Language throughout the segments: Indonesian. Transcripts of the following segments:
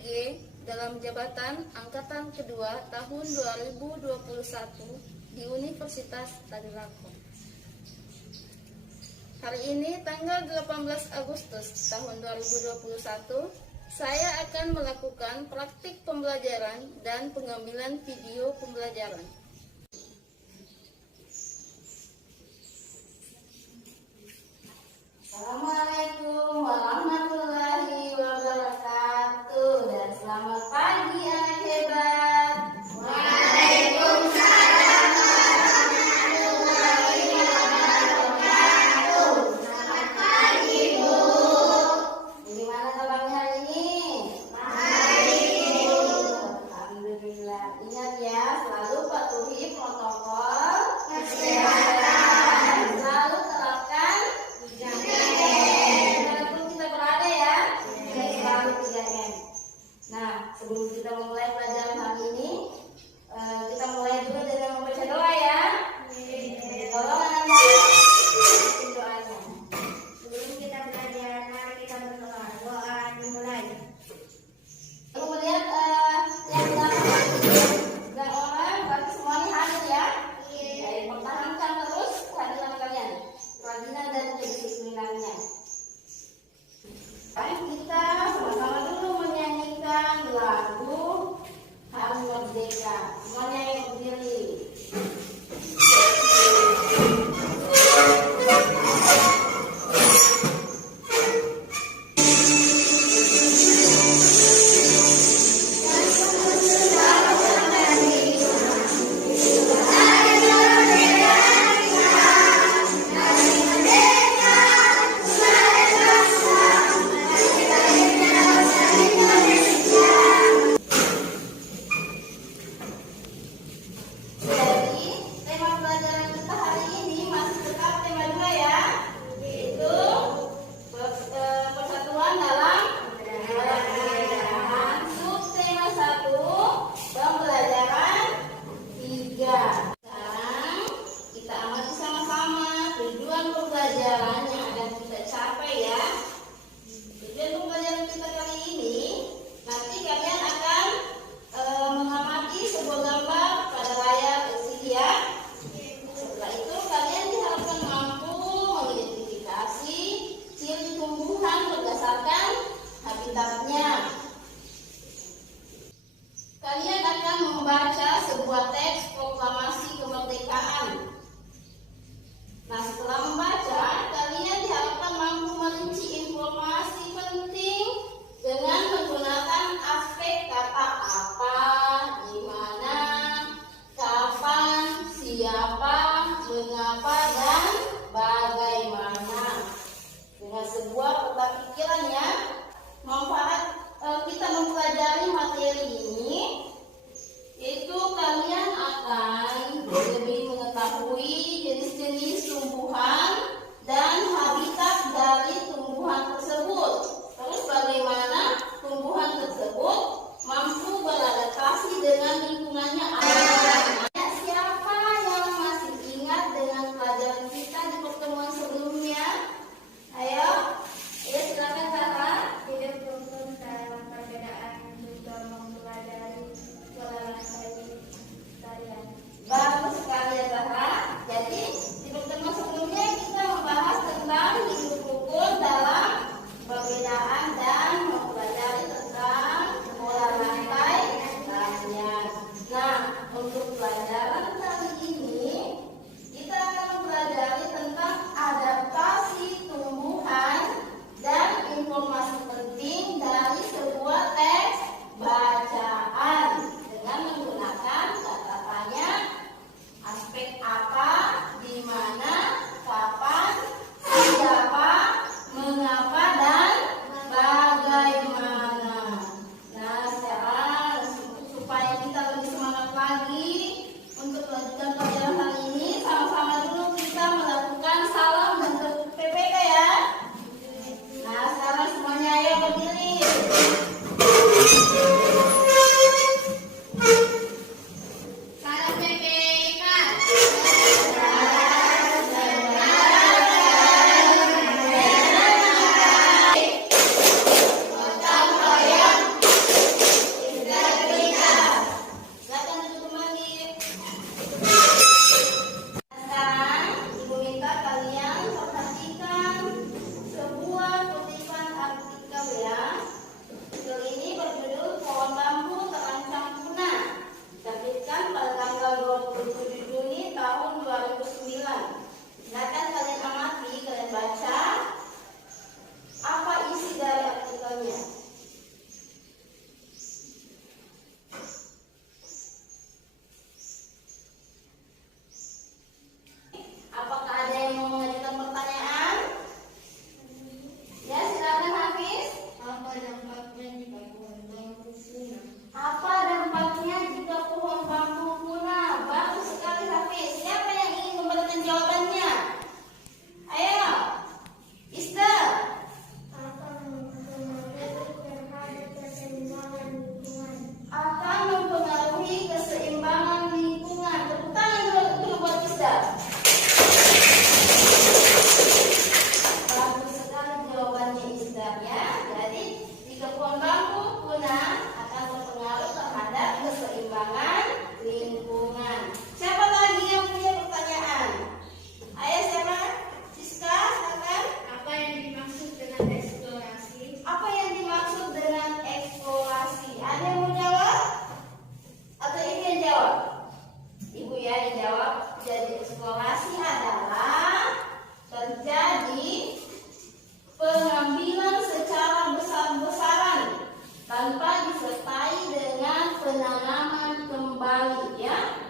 PG dalam jabatan Angkatan Kedua tahun 2021 di Universitas Tadulako. Hari ini tanggal 18 Agustus tahun 2021, saya akan melakukan praktik pembelajaran dan pengambilan video pembelajaran. Assalamualaikum warahmatullahi wabarakatuh dan selamat pagi anak hebat. Waalaikumsalam warahmatullahi wabarakatuh. Selamat pagi, Bu. Bagaimana kabarnya hari ini? Baik, Bu. Alhamdulillah. Ingat ya, selalu patuhi protokol Kesehatan. Selalu terapkan 3M. Dimanapun kita berada ya, selalu 3M. Nah, sebelum kita memulai pelajaran hari ini, kita mulai dulu dengan membaca doa ya. Tolong anak-anak ikutin doanya. Sebelum kita belajar, mari kita berdoa. Doa dimulai. Aku melihat yang sedang orang berarti semuanya hadir ya. Baik, pertahankan terus kehadiran kalian, kerajinan dan kedisiplinannya. Baik, kita sama-sama dulu menyanyikan lagu sertai dengan penanaman kembali ya.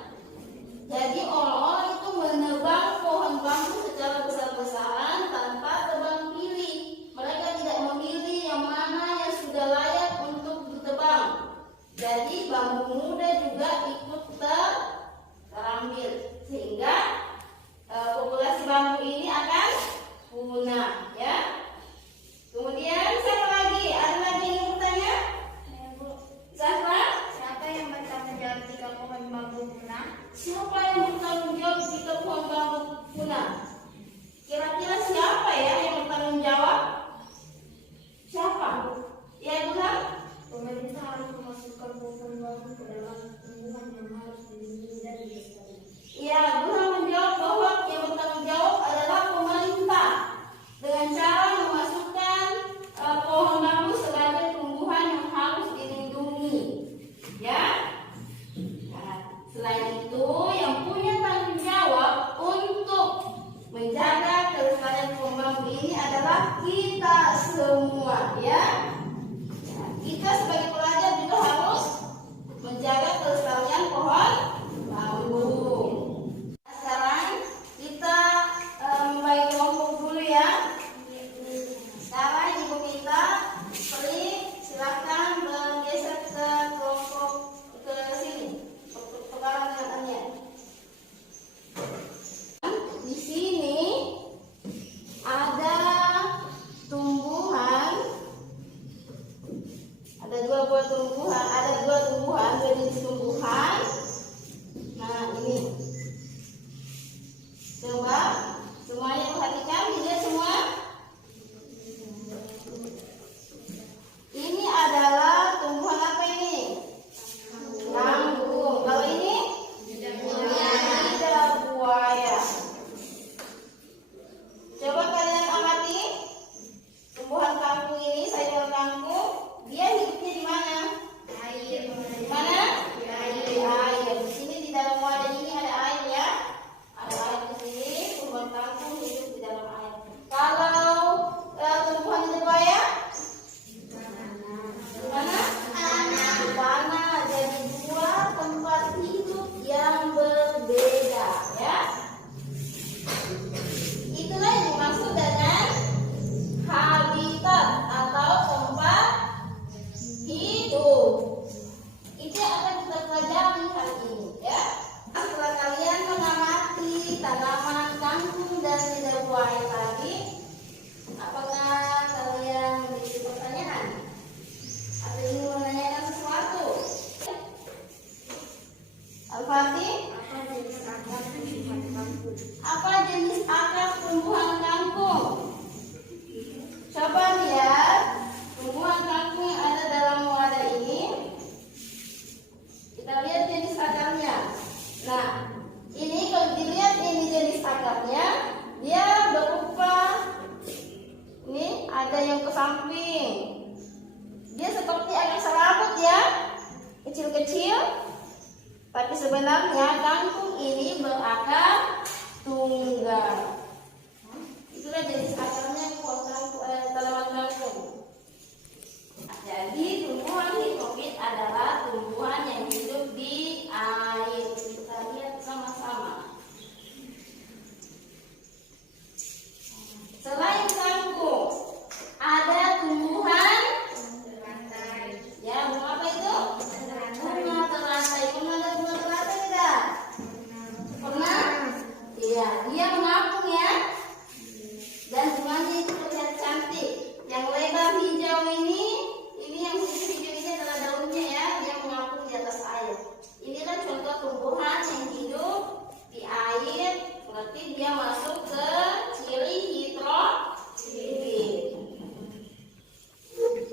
Jadi orang-orang itu menebang pohon bambu secara besar-besaran tanpa tebang pilih. Mereka tidak memilih yang mana yang sudah layak untuk ditebang. Jadi bambu muda juga ikut terambil sehingga populasi bambu ini akan punah ya. Kemudian siapa lagi? Ada lagi yang bertanya? Siapa? Siapa yang bertanggung jawab jika pohon bambu punah? Siapa yang bertanggung jawab jika pohon bambu punah? Kira-kira siapa ya yang bertanggung jawab? Siapa? Ya bilang? Pemerintah harus memasukkan pohon bambu ke dalam tumbuhan yang harus dilindungi dan dilestarikan. Ya, Guna menjawab bahwa yang bertanggung jawab adalah pemerintah dengan cara memasukkan pohon bambu sebagai tumbuhan yang harus dilindungi. Ya. Nah, selain itu, yang punya tanggung jawab untuk menjaga kelestarian pohon bambu ini adalah kita semua, ya. Nah, kita sebagai pelajar juga harus menjaga kelestarian pohon bambu. Sekarang kita membagi kelompok dulu ya. Sekarang ibu kita Pri, silakan bergeser ke kelompok ke sini. Sekarang dengannya. Di sini ada tumbuhan, ada dua jenis tumbuhan. Nah ini. Coba semuanya perhatikan, dilihat semua. Ini adalah tumbuhan apa ini? Kangkung. Kalau ini? Lidah buaya. Coba kalian amati tumbuhan kangkung ini, sayur kangkung. Dia hidupnya di mana? Air. Di mana? Di air. Di sini di dalam wadah ini ada air ya. Ada air di sini. Tumbuhan kangkung hidup di dalam air. Kalau tumbuhan lidah buaya? Di mana? Di tanah. Jadi dua tempat hidup yang berbeda ya. Itulah yang dimaksud dengan habitat atau tempat hidup. Itu yang akan kita pelajari hari ini ya. Setelah kalian mengamati tanaman kangkung dan lidah buaya tadi, apakah kalian memiliki pertanyaan atau ingin menanyakan sesuatu? Al-Fatih, apa jenis akar tumbuhan kangkung? Coba lihat tumbuhan kangkung yang ada dalam wadah ini. Kita lihat jenis akarnya. Nah, ini kalau dilihat ini jenis akarnya, dia berupa ini ada yang ke samping. Dia seperti akar serabut ya, kecil-kecil. Tapi sebenarnya kangkung ini berakar tunggal. Itulah jenis akarnya tanaman kangkung. Jadi tumbuhan hidrofit adalah tumbuhan yang hidup di air. Kita lihat sama-sama. Selain kangkung, ada tumbuhan Rantai. ya, bunga apa itu? Bunga teratai. Pernah ada bunga teratai tidak? Pernah? Iya, dia mengapung ya. Dan bunganya itu terlihat cantik. Yang lebar hijau ini yang hijau ini adalah daunnya ya, dia mengapung di atas air. Inilah contoh tumbuhan yang hidup di air, berarti dia masuk ke ciri hidrofit.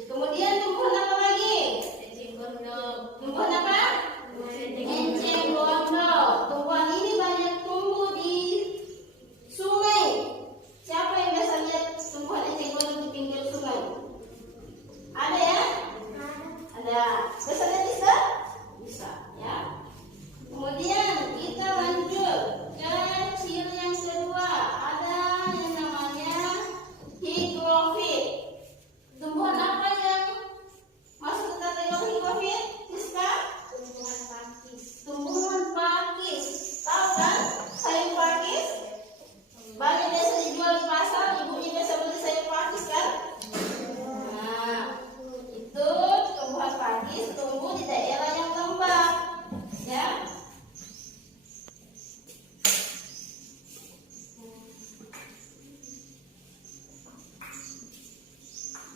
Kemudian tumbuhan apa lagi? Tumbuhan apa? Enceng gondok. Tumbuhan ini banyak tumbuh di sungai. Siapa yang biasa lihat tumbuhan enceng gondok di pinggir sungai? Ada ya? Ada. Bisa lihat bisa? Bisa ya. Kemudian kita lanjut ke ciri yang kedua. Ada yang namanya hidrofit. Tumbuhan apa yang masuk ke kategori Mufid? Siska? Tumbuhan pakis. Tumbuhan pakis. Tahu kan sayur pakis? Banyak biasa dijual di pasar, ibunya biasa beli sayur pakis kan? Nah, itu tumbuhan pakis tumbuh di daerah yang lembab, ya.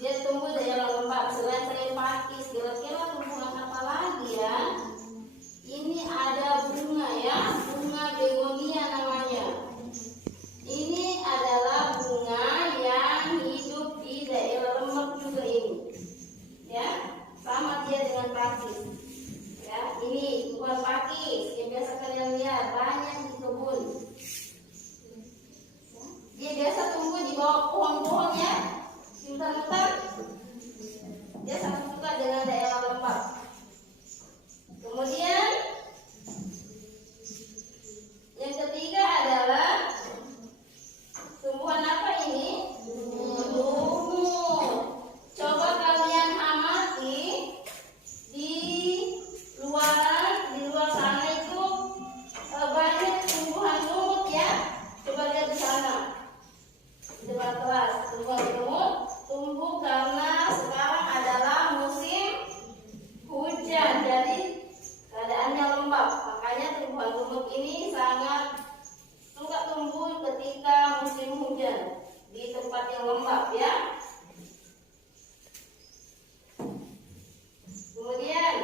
Dia tumbuh di daerah lembab. Selain sayur pakis, kira-kira tumbuhan apa lagi ya? Ini ada bunga ya, bunga begonia namanya. Ini adalah bunga yang hidup di daerah lembab juga ini, ya, sama dia dengan pakis. Ya, ini tumbuhan pakis yang biasa kalian lihat banyak di kebun. Ya, dia biasa tumbuh di bawah pohon-pohon ya, di hutan-hutan. Dia sangat suka dengan daerah lembab. Kemudian yang ketiga adalah tumbuhan apa ini? Lumut. Coba kalian amati di luar sana itu banyak tumbuhan lumut ya. Coba lihat di sana. Di depan kelas, tumbuhan lumut tumbuh karena sekarang adalah musim hujan. Jadi keadaannya lembab. Makanya tumbuhan lumut ini sangat suka tumbuh ketika musim hujan di tempat yang lembab ya. Kemudian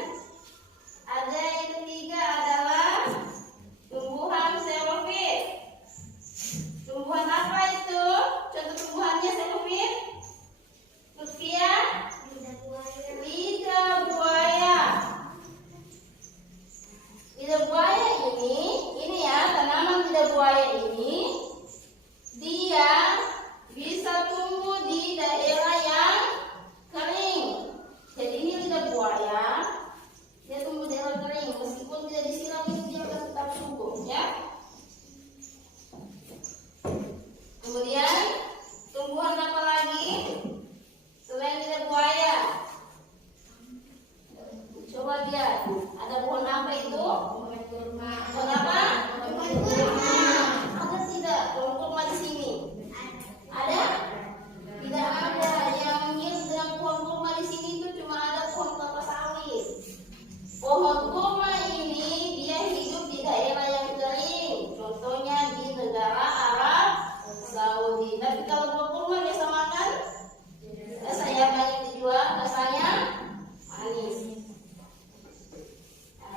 ada yang ketiga adalah tumbuhan xerophyll. Tumbuhan apa itu? Contoh tumbuhannya xerophyll. Lutfia? Lidah buaya. Lidah buaya ini ya, tanaman lidah buaya ini dia bisa tumbuh di daerah yang kering. Jadi ini lidah buaya, dia tumbuh di daerah kering, meskipun tidak disiram itu dia akan tetap subur ya. Kemudian tumbuhan apa lagi selain lidah buaya? Coba lihat, ada pohon apa itu? Pohon apa? Ada tidak pohon kurma di sini? Ada? Tidak ada. Yang mirip dengan pohon kurma di sini itu cuma ada pohon kelapa sawit. Pohon kurma ini dia hidup di daerah yang kering. Contohnya di negara Arab Saudi. Tapi kalau buah kurma biasa makan, rasanya banyak dijual, rasanya manis.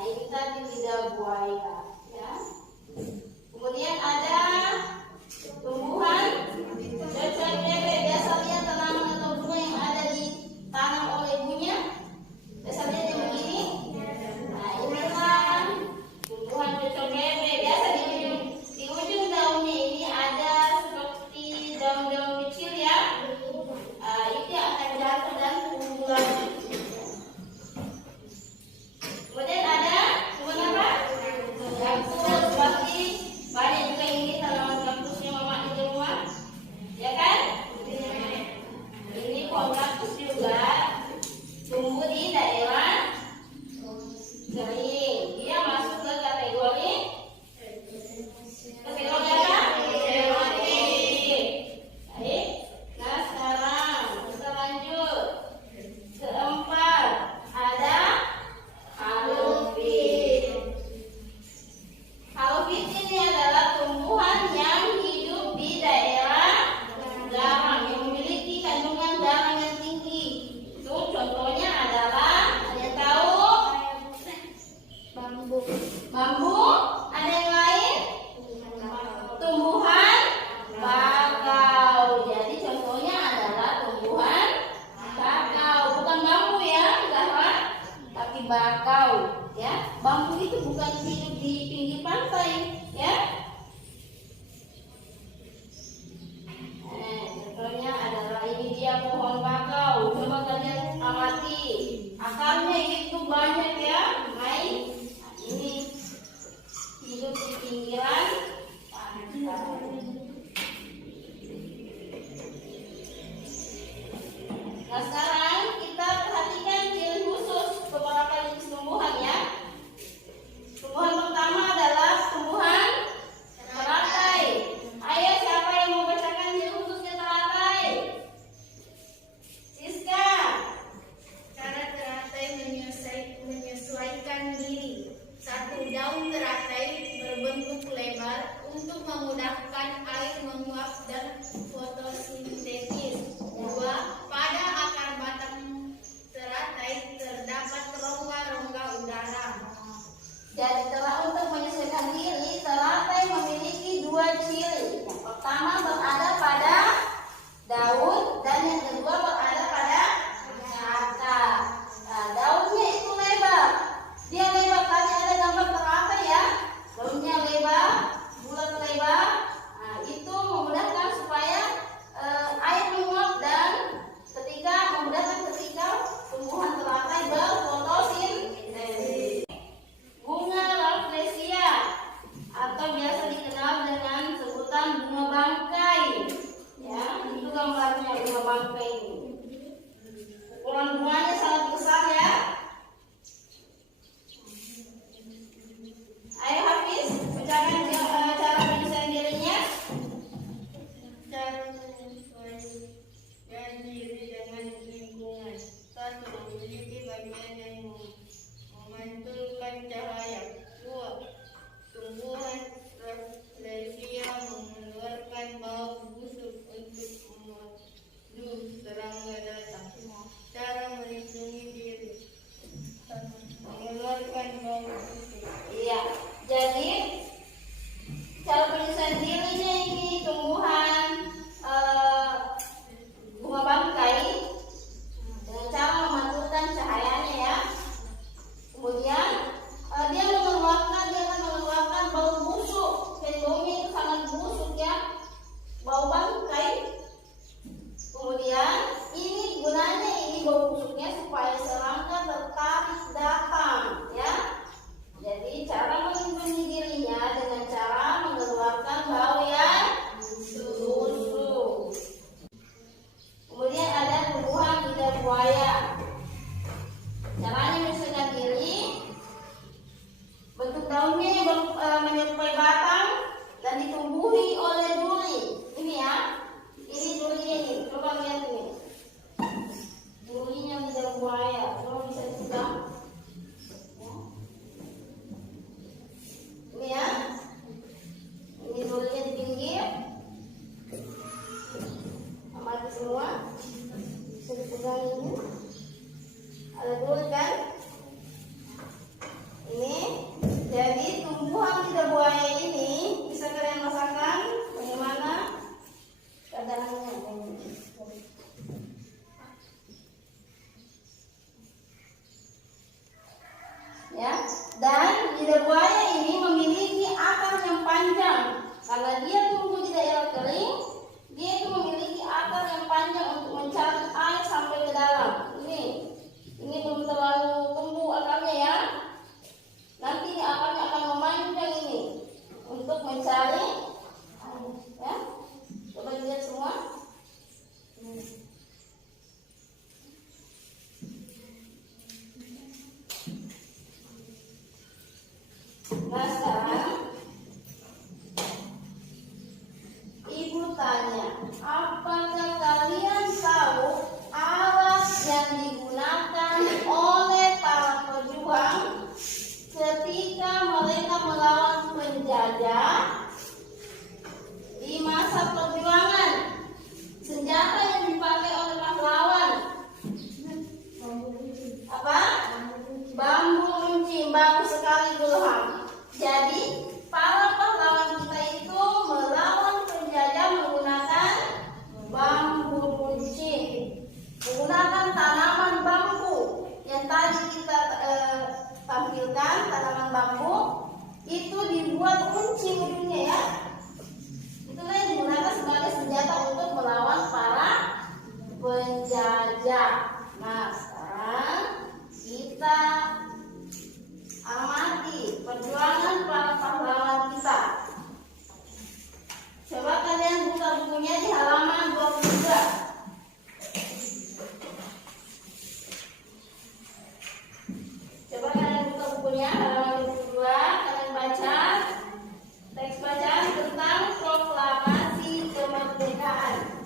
Nah, ini tadi lidah buaya ya. Kemudian ada tumbuhan cocok bebek. Biasa lihat tanaman atau bunga yang ada ditanam oleh ibunya. Biasa lihat yang begini. Nah, inilah tumbuhan cocok bebek. Biasa di ujung daunnya ini ada seperti daun-daun kecil ya. Itu akan jatuh dan tumbuh lagi. Kemudian ada tumbuhan apa? Kaktus. Pasti banyak juga ini tanaman kaktusnya mama di rumah, ya kan? Ini pohon kaktus juga tumbuh di daerah kering. Dia masuk ke kategori apa? Xerophyll. Baik. Nah sekarang kita lanjut. Keempat ada halophyll. Halophyll ini adalah tumbuhan yang hidup di daerah garang, yang memiliki kandungan garam yang tinggi. Itu contohnya adalah, ada yang tahu? Bambu. Bambu. Ada yang lain? Tumbuhan bakau. Jadi contohnya adalah tumbuhan bakau. Bukan bambu ya, Zahra, tapi bakau. Ya, bambu itu bukan hidup di pinggir pantai, ya. Contohnya adalah ini dia pohon bakau. Coba kalian amati, akarnya itu banyak ya, naik. Nah, ini hidup di pinggiran pantai. Nah sekarang kita perhatikan ciri khusus beberapa ya. Dan lidah buaya ini memiliki akar yang panjang. Karena dia tumbuh di daerah kering, dia itu memiliki akar yang panjang untuk mencari air sampai ke dalam. Ini belum terlalu tumbuh akarnya ya. Nanti ini akarnya akan memanjang ini untuk mencari air, ya. Coba lihat semua. Nah sekarang Ibu tanya, apakah kalian tahu alat yang digunakan oleh para pejuang ketika mereka melawan penjajah di masa perjuangan? Senjata yang dipakai oleh pahlawan apa? Bambu runcing. Bagus sekali Gulham. Jadi para pahlawan kita itu melawan penjajah menggunakan bambu runcing, menggunakan tanaman bambu yang tadi kita tampilkan. Tanaman bambu itu dibuat runcing ujungnya ya. Itulah yang digunakan sebagai senjata untuk melawan para penjajah. Nah sekarang kita amati perjuangan para pahlawan kita. Coba kalian buka bukunya di halaman 22. Coba kalian buka bukunya halaman 22. Kalian baca teks bacaan tentang proklamasi kemerdekaan.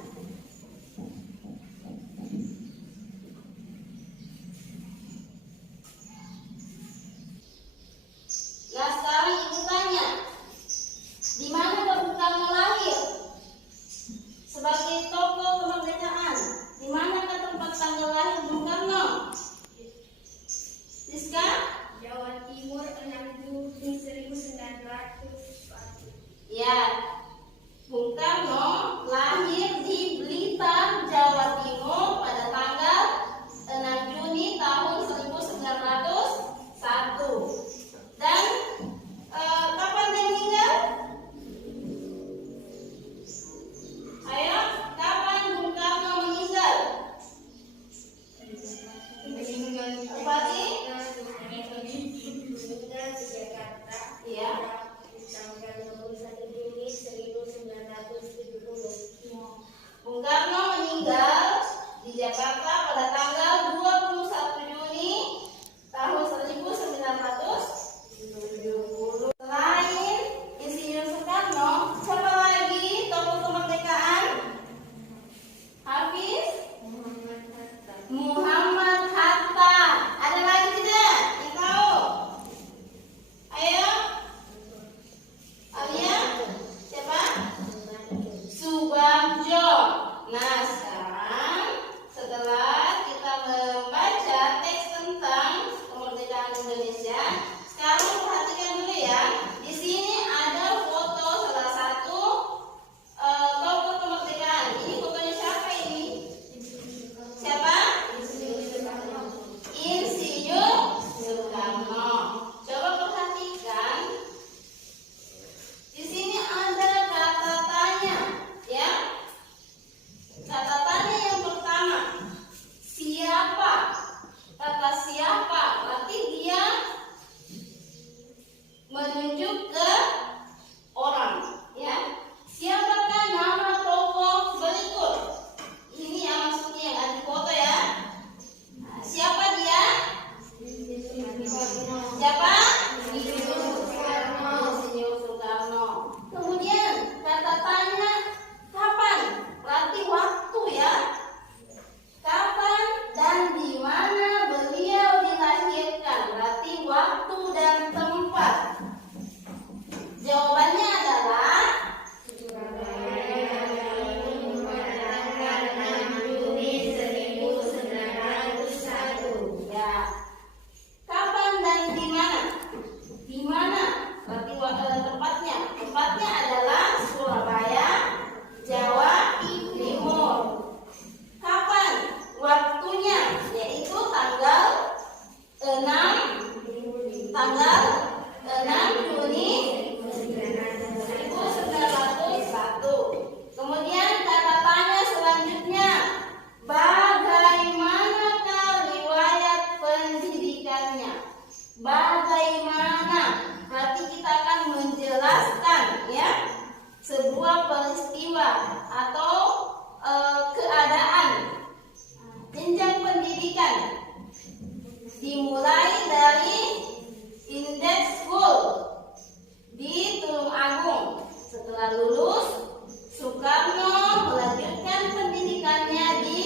Nah sekarang ibu tanya, di mana Bung Karno lahir sebagai tokoh kemerdekaan? Di manakah tempat tanggal lahir Bung Karno? Siska? Jawa Timur 6 Juni 1904. Ya, Bung Karno lahir di Blitar, Jawa Timur pada tanggal 6 Juni tahun 1901. Dan kapan dia meninggal? Ayo, kapan Bung Karno meninggal? Bupati? Meninggal di Jakarta. Iya. Tanggal 21 Juni 1970. tanggal 6 Juni 1901. Kemudian kata tanya selanjutnya, bagaimanakah riwayat pendidikannya? Bagaimana? Berarti kita akan menjelaskan ya sebuah peristiwa atau keadaan jenjang pendidikan. Dimulai dari Index School di Tulung Agung. Setelah lulus, Soekarno melanjutkan pendidikannya di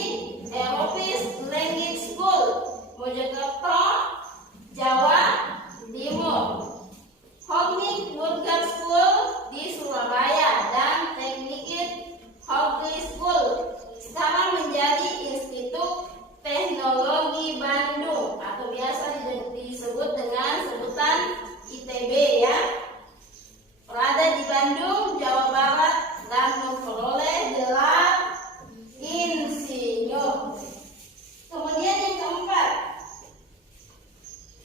Europis Language School, Mojokerto, Jawa Timur, Hoogniet Burger School di Surabaya, dan Techniek Hogeschool School sekarang menjadi Institut Teknologi Bandung atau biasa disebut dengan sebutan ITB ya. Berada di Bandung, Jawa Barat, dan memperoleh gelar insinyur. Kemudian yang keempat,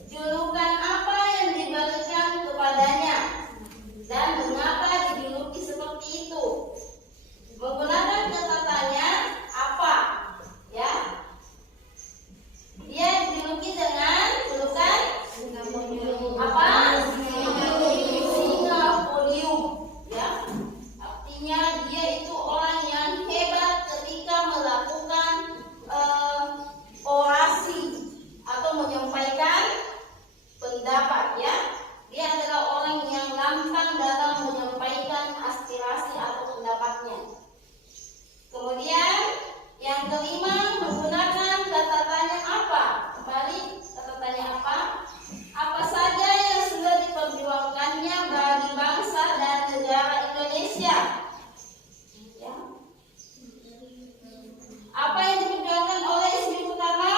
julukan apa yang diberikan kepadanya dan mengapa dijuluki seperti itu? Menggunakan kata tanya apa ya? Dia dijuluki dengan julukan apa? Singapodium ya. Artinya dia itu orang yang hebat ketika melakukan orasi atau menyampaikan pendapat ya. Dia adalah orang yang lantang dalam menyampaikan aspirasi atau pendapatnya. Kemudian yang kelima, menggunakan kata tanya apa. Kembali kata tanya apa? Apa saja yang sudah diperjuangkannya bagi bangsa dan negara Indonesia? Ya. Apa yang diperjuangkan oleh Insinyur Soekarno?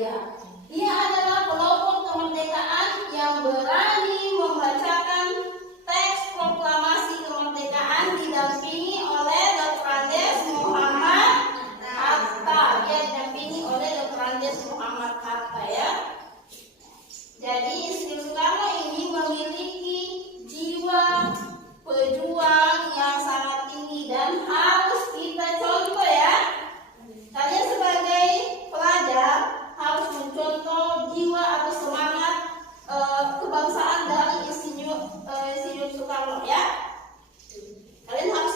Ya. Dia adalah pelopor kemerdekaan yang berani membacakan teks proklamasi kemerdekaan didampingi oleh Dr. Andes Muhammad Hatta. Dia didampingi oleh Dr. Andes Muhammad Hatta ya. Jadi Insinyur Soekarno ini memiliki jiwa pejuang yang sangat tinggi dan harus kita contoh ya. Kalian sebagai pelajar harus mencontoh jiwa atau semangat kebangsaan dari Insinyur Soekarno ya. Kalian harus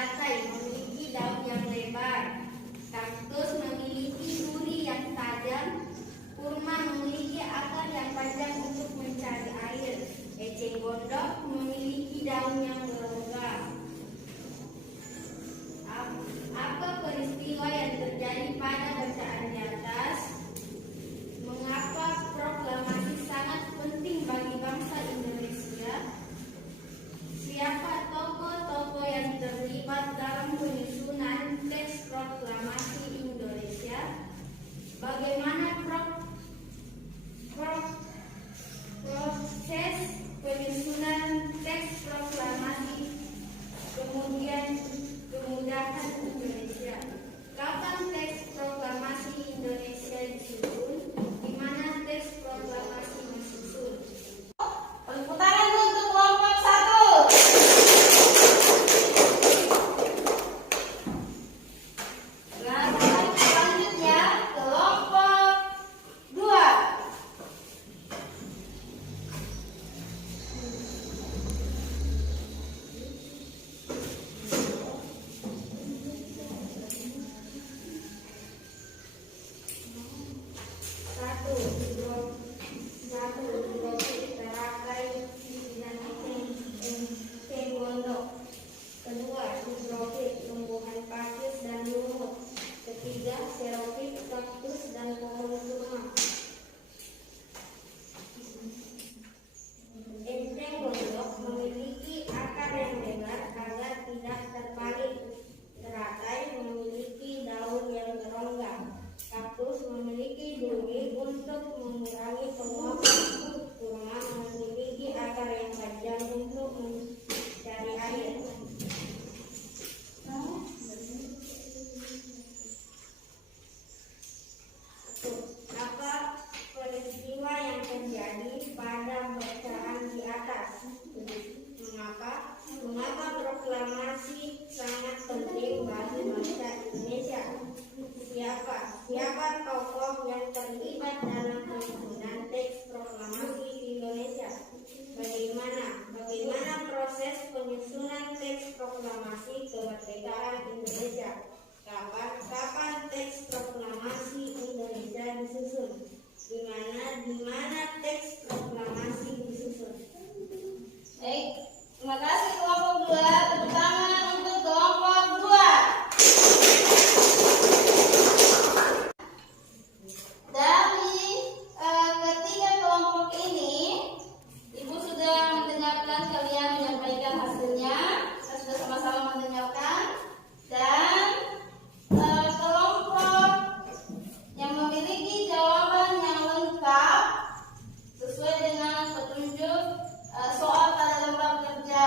teratai memiliki daun yang lebar. Kaktus memiliki duri yang tajam. Kurma memiliki akar yang panjang untuk mencari air. Eceng gondok memiliki daun yang berongga. Apa peristiwa yang terjadi pada bacaan di atas? Mengapa proklamasi sangat penting bagi bangsa Indonesia? Siapa tokoh-tokoh yang terlibat dalam penyusunan teks proklamasi Indonesia? Bagaimana proses penyusunan teks proklamasi, kemudian kemudahan Indonesia? Kapan teks proklamasi Indonesia disusun? Di mana teks proklamasi disusun? Tepuk tangan untuk kelompok 1. Nah, selanjutnya kelompok 2. Kedua, hidrofit, tumbuhan pakis dan lumut. Ketiga, xerofit, kaktus dan pohon kurma. Eceng gondok memiliki akar yang lebar agar tidak terpalit. Teratai memiliki daun yang berongga. Kaktus memiliki duri untuk mengurangi penguapan. Kurma memiliki akar yang panjang untuk mencari air. Apa peristiwa yang terjadi pada bacaan di atas? Mengapa proklamasi sangat penting bagi bangsa Indonesia? Siapa tokoh yang terlibat dalam penyusunan teks proklamasi Indonesia? Bagaimana proses penyusunan teks proklamasi kemerdekaan Indonesia? Kapan teks proklamasi Indonesia disusun? Di mana teks proklamasi disusun? Baik, terima kasih kelompok 2. Tepuk tangan untuk kelompok 2. Dari ketiga kelompok ini, Ibu sudah mendengarkan kalian menyampaikan hasilnya. Kita sudah sama-sama mendengarkan. Dan kelompok yang memiliki jawaban yang lengkap sesuai dengan petunjuk soal pada lembar kerja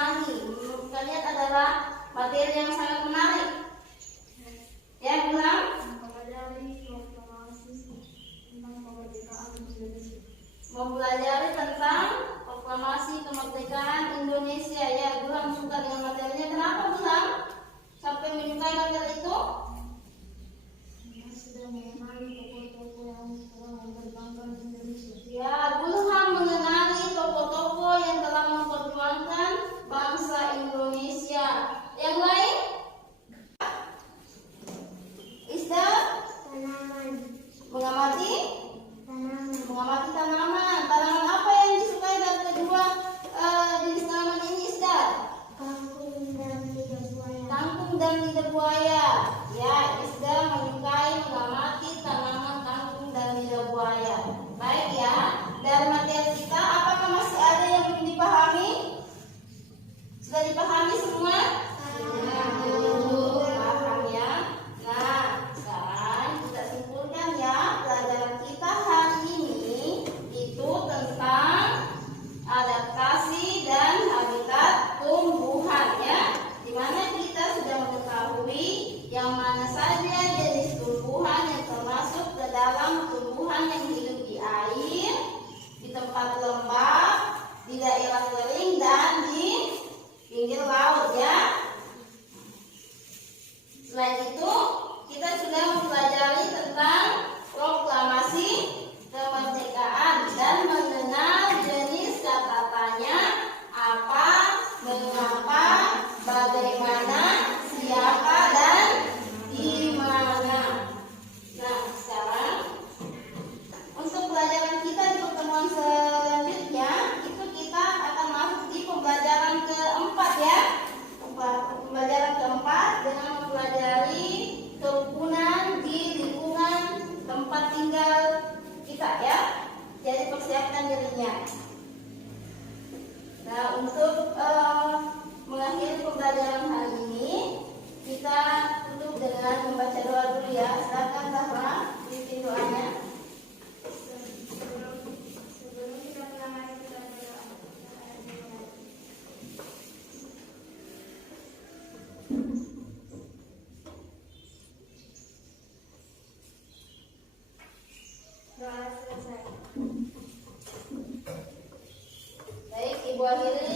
menyenangi. Menurut kalian adalah materi yang sangat menarik. Ya, ulang. Mempelajari tentang proklamasi kemerdekaan Indonesia. Ya, Gulam suka dengan materinya. Kenapa Gulam sampai menyukai materi itu? Sudah mengenali tokoh-tokoh yang telah memperjuangkan Indonesia. Ya, Gulam mengenali tokoh-tokoh yang telah memperjuangkan bangsa Indonesia. Yang lain? Isda? Tanaman. Mengamati? Tanaman. Mengamati tanaman. Tanaman apa yang disukai dari kedua jenis tanaman ini, Isda? Kangkung dan lidah buaya. Kangkung dan lidah buaya. Ya, Isda menyukai mengamati tanaman kangkung dan lidah buaya. Baik ya, dari materi kita apakah masih ada yang belum dipahami? Sudah dipahami semua? Paham ya. Nah, sekarang kita simpulkan ya, pelajaran kita hari ini itu tentang adaptasi dan habitat tumbuhan ya. Di mana kita sudah mengetahui yang mana saja jenis tumbuhan yang termasuk ke dalam tumbuhan yang hidup di air, di tempat lembab, di daerah kering dan di pinggir laut ya. Selain itu, kita sudah mempelajari tentang proklamasi kemerdekaan dan mengenal jenis kata-katanya, apa, mengapa, bagaimana, siapa, dan di mana. Nah, sekarang untuk pelajaran kita di pertemuan selanjutnya itu kita akan masuk di pembelajaran keempat ya. Pembelajaran keempat dengan mempelajari kerukunan di lingkungan tempat tinggal kita ya. Jadi persiapkan dirinya. Nah, untuk mengakhiri pembelajaran hari ini kita tutup dengan membaca doa dulu ya. Silakan Zahra, bikin doanya. Sebelum kita pulang, mari kita berdoa. Doa selesai. Baik, Ibu akhiri